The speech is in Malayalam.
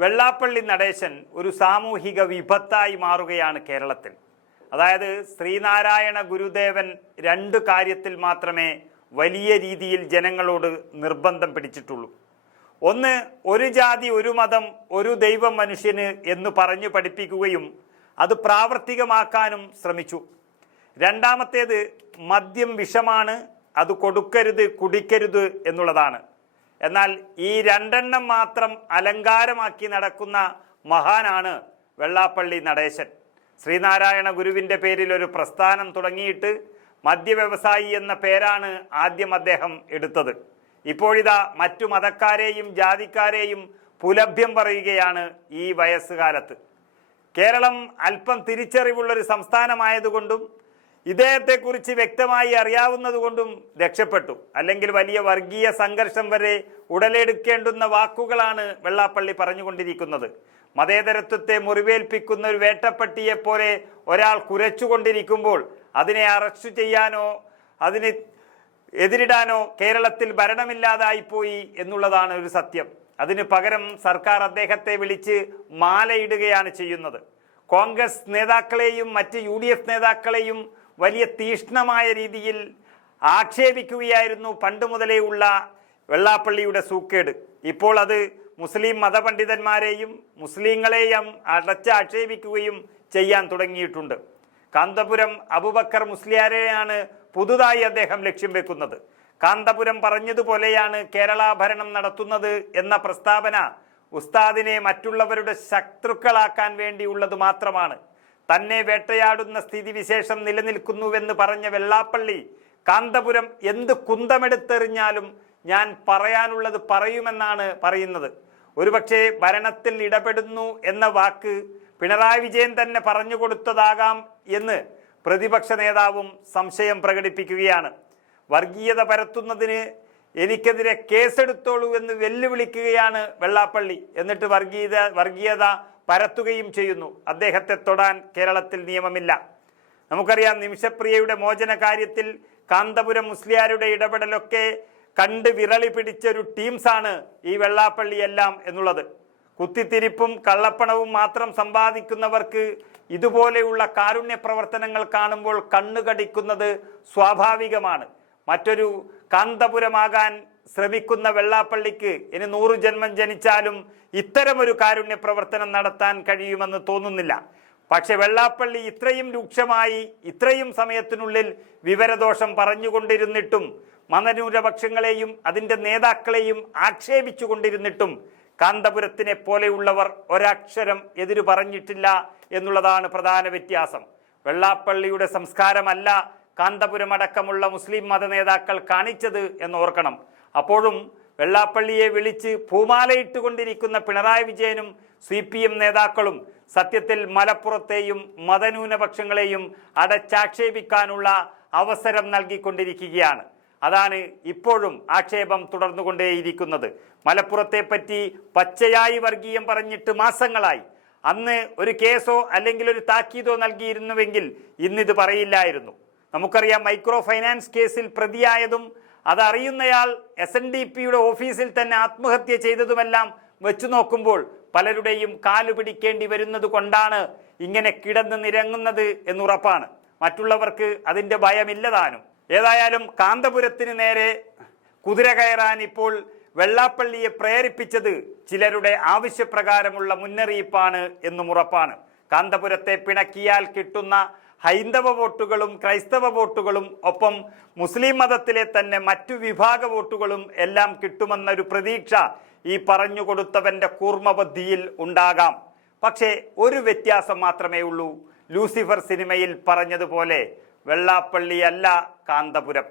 വെള്ളാപ്പള്ളി നടേശൻ ഒരു സാമൂഹിക വിപത്തായി മാറുകയാണ് കേരളത്തിൽ. അതായത് ശ്രീനാരായണ ഗുരുദേവൻ രണ്ട് കാര്യത്തിൽ മാത്രമേ വലിയ രീതിയിൽ ജനങ്ങളോട് നിർബന്ധം പിടിച്ചിട്ടുള്ളൂ. ഒന്ന്, ഒരു ജാതി ഒരു മതം ഒരു ദൈവം മനുഷ്യന് എന്ന് പറഞ്ഞു പഠിപ്പിക്കുകയും അത് പ്രാവർത്തികമാക്കാനും ശ്രമിച്ചു. രണ്ടാമത്തേത്, മദ്യം വിഷമാണ്, അത് കൊടുക്കരുത്, കുടിക്കരുത് എന്നുള്ളതാണ്. എന്നാൽ ഈ രണ്ടെണ്ണം മാത്രം അലങ്കാരമാക്കി നടക്കുന്ന മഹാനാണ് വെള്ളാപ്പള്ളി നടേശൻ. ശ്രീനാരായണ ഗുരുവിൻ്റെ പേരിൽ ഒരു പ്രസ്ഥാനം തുടങ്ങിയിട്ട് മദ്യവ്യവസായി എന്ന പേരാണ് ആദ്യം അദ്ദേഹം എടുത്തത്. ഇപ്പോഴിതാ മറ്റു മതക്കാരെയും ജാതിക്കാരെയും പുലഭ്യം പറയുകയാണ് ഈ വയസ്സുകാലത്ത്. കേരളം അല്പം തിരിച്ചറിവുള്ളൊരു സംസ്ഥാനമായതുകൊണ്ടും ഇദ്ദേഹത്തെക്കുറിച്ച് വ്യക്തമായി അറിയാവുന്നതുകൊണ്ടും രക്ഷപ്പെട്ടു. അല്ലെങ്കിൽ വലിയ വർഗീയ സംഘർഷം വരെ ഉടലെടുക്കേണ്ടുന്ന വാക്കുകളാണ് വെള്ളാപ്പള്ളി പറഞ്ഞുകൊണ്ടിരിക്കുന്നത്. മതേതരത്വത്തെ മുറിവേൽപ്പിക്കുന്ന ഒരു വേട്ടപ്പട്ടിയെപ്പോലെ ഒരാൾ കുരച്ചുകൊണ്ടിരിക്കുമ്പോൾ അതിനെ അറസ്റ്റ് ചെയ്യാനോ അതിന് എതിരിടാനോ കേരളത്തിൽ ഭരണമില്ലാതായിപ്പോയി എന്നുള്ളതാണ് ഒരു സത്യം. അതിന് പകരം സർക്കാർ അദ്ദേഹത്തെ വിളിച്ച് മാലയിടുകയാണ് ചെയ്യുന്നത്. കോൺഗ്രസ് നേതാക്കളെയും മറ്റ് UDF നേതാക്കളെയും വലിയ തീഷ്ണമായ രീതിയിൽ ആക്ഷേപിക്കുകയായിരുന്നു പണ്ട് മുതലേ ഉള്ള വെള്ളാപ്പള്ളിയുടെ സൂക്കേട്. ഇപ്പോൾ അത് മുസ്ലിം മതപണ്ഡിതന്മാരെയും മുസ്ലിങ്ങളെയും ആക്ഷേപിക്കുകയും ചെയ്യാൻ തുടങ്ങിയിട്ടുണ്ട്. കാന്തപുരം അബൂബക്കർ മുസ്ലിയാരെയാണ് പുതുതായി അദ്ദേഹം ലക്ഷ്യം വെക്കുന്നത്. കാന്തപുരം പറഞ്ഞതുപോലെയാണ് കേരള ഭരണം നടത്തുന്നത് എന്ന പ്രസ്താവന ഉസ്താദിനെ മറ്റുള്ളവരുടെ ശത്രുക്കളാക്കാൻ വേണ്ടിയുള്ളത് മാത്രമാണ്. തന്നെ വേട്ടയാടുന്ന സ്ഥിതിവിശേഷം നിലനിൽക്കുന്നുവെന്ന് പറഞ്ഞ വെള്ളാപ്പള്ളി കാന്തപുരം എന്ത് കുന്തമെടുത്തെറിഞ്ഞാലും ഞാൻ പറയാനുള്ളത് പറയുമെന്നാണ് പറയുന്നത്. ഒരുപക്ഷെ ഭരണത്തിൽ ഇടപെടുന്നു എന്ന വാക്ക് പിണറായി വിജയൻ തന്നെ പറഞ്ഞു കൊടുത്തതാകാം എന്ന് പ്രതിപക്ഷ നേതാവും സംശയം പ്രകടിപ്പിക്കുകയാണ്. വർഗീയത പരത്തുന്നതിന് എനിക്കെതിരെ കേസെടുത്തോളൂ എന്ന് വെല്ലുവിളിക്കുകയാണ് വെള്ളാപ്പള്ളി. എന്നിട്ട് വർഗീയത പരത്തുകയും ചെയ്യുന്നു. അദ്ദേഹത്തെ തൊടാൻ കേരളത്തിൽ നിയമമില്ല. നമുക്കറിയാം, നിമിഷപ്രിയയുടെ മോചന കാര്യത്തിൽ കാന്തപുരം മുസ്ലിയാരുടെ ഇടപെടലൊക്കെ കണ്ട് വിരളി പിടിച്ചൊരു ടീംസാണ് ഈ വെള്ളാപ്പള്ളി എല്ലാം എന്നുള്ളത്. കുത്തിത്തിരിപ്പും കള്ളപ്പണവും മാത്രം സമ്പാദിക്കുന്നവർക്ക് ഇതുപോലെയുള്ള കാരുണ്യ പ്രവർത്തനങ്ങൾ കാണുമ്പോൾ കണ്ണുകടിക്കുന്നത് സ്വാഭാവികമാണ്. മറ്റൊരു കാന്തപുരമാകാൻ ശ്രമിക്കുന്ന വെള്ളാപ്പള്ളിക്ക് ഇനി 100 ജന്മം ജനിച്ചാലും ഇത്തരമൊരു കാരുണ്യ പ്രവർത്തനം നടത്താൻ കഴിയുമെന്ന് തോന്നുന്നില്ല. പക്ഷെ വെള്ളാപ്പള്ളി ഇത്രയും രൂക്ഷമായി ഇത്രയും സമയത്തിനുള്ളിൽ വിവരദോഷം പറഞ്ഞുകൊണ്ടിരുന്നിട്ടും മതന്യൂനപക്ഷങ്ങളെയും അതിൻ്റെ നേതാക്കളെയും ആക്ഷേപിച്ചു കൊണ്ടിരുന്നിട്ടും കാന്തപുരത്തിനെ പോലെയുള്ളവർ ഒരക്ഷരം എതിരു പറഞ്ഞിട്ടില്ല എന്നുള്ളതാണ് പ്രധാന വ്യത്യാസം. വെള്ളാപ്പള്ളിയുടെ സംസ്കാരമല്ല കാന്തപുരം അടക്കമുള്ള മുസ്ലിം മത നേതാക്കൾ കാണിച്ചത് എന്നോർക്കണം. അപ്പോഴും വെള്ളാപ്പള്ളിയെ വിളിച്ച് പൂമാലയിട്ടുകൊണ്ടിരിക്കുന്ന പിണറായി വിജയനും CPM നേതാക്കളും സത്യത്തിൽ മലപ്പുറത്തെയും മതന്യൂനപക്ഷങ്ങളെയും അടച്ചാക്ഷേപിക്കാനുള്ള അവസരം നൽകിക്കൊണ്ടിരിക്കുകയാണ്. അതാണ് ഇപ്പോഴും ആക്ഷേപം തുടർന്നുകൊണ്ടേയിരിക്കുന്നത്. മലപ്പുറത്തെ പറ്റി പച്ചയായി വർഗീയം പറഞ്ഞിട്ട് മാസങ്ങളായി. അന്ന് ഒരു കേസോ അല്ലെങ്കിൽ ഒരു താക്കീതോ നൽകിയിരുന്നുവെങ്കിൽ ഇന്നിത് പറയില്ലായിരുന്നു. നമുക്കറിയാം, മൈക്രോ ഫൈനാൻസ് കേസിൽ പ്രതിയായതും അതറിയുന്നയാൾ SNDPയുടെ ഓഫീസിൽ തന്നെ ആത്മഹത്യ ചെയ്തതുമെല്ലാം വെച്ചു നോക്കുമ്പോൾ പലരുടെയും കാലു പിടിക്കേണ്ടി വരുന്നത് കൊണ്ടാണ് ഇങ്ങനെ കിടന്ന് നിരങ്ങുന്നത് എന്നുറപ്പാണ്. മറ്റുള്ളവർക്ക് അതിൻ്റെ ഭയമില്ലതാനും. ഏതായാലും കാന്തപുരത്തിന് നേരെ കുതിര കയറാൻ ഇപ്പോൾ വെള്ളാപ്പള്ളിയെ പ്രേരിപ്പിച്ചത് ചിലരുടെ ആവശ്യപ്രകാരമുള്ള മുന്നറിയിപ്പാണ് എന്നും ഉറപ്പാണ്. കാന്തപുരത്തെ പിണക്കിയാൽ കിട്ടുന്ന ഹൈന്ദവ വോട്ടുകളും ക്രൈസ്തവ വോട്ടുകളും ഒപ്പം മുസ്ലിം മതത്തിലെ തന്നെ മറ്റു വിഭാഗ വോട്ടുകളും എല്ലാം കിട്ടുമെന്നൊരു പ്രതീക്ഷ ഈ പറഞ്ഞുകൊടുത്തവൻ്റെ കൂർമ്മബുദ്ധിയിൽ ഉണ്ടാകാം. പക്ഷേ ഒരു വ്യത്യാസം മാത്രമേ ഉള്ളൂ. ലൂസിഫർ സിനിമയിൽ പറഞ്ഞതുപോലെ വെള്ളാപ്പള്ളിയല്ല കാന്തപുരം.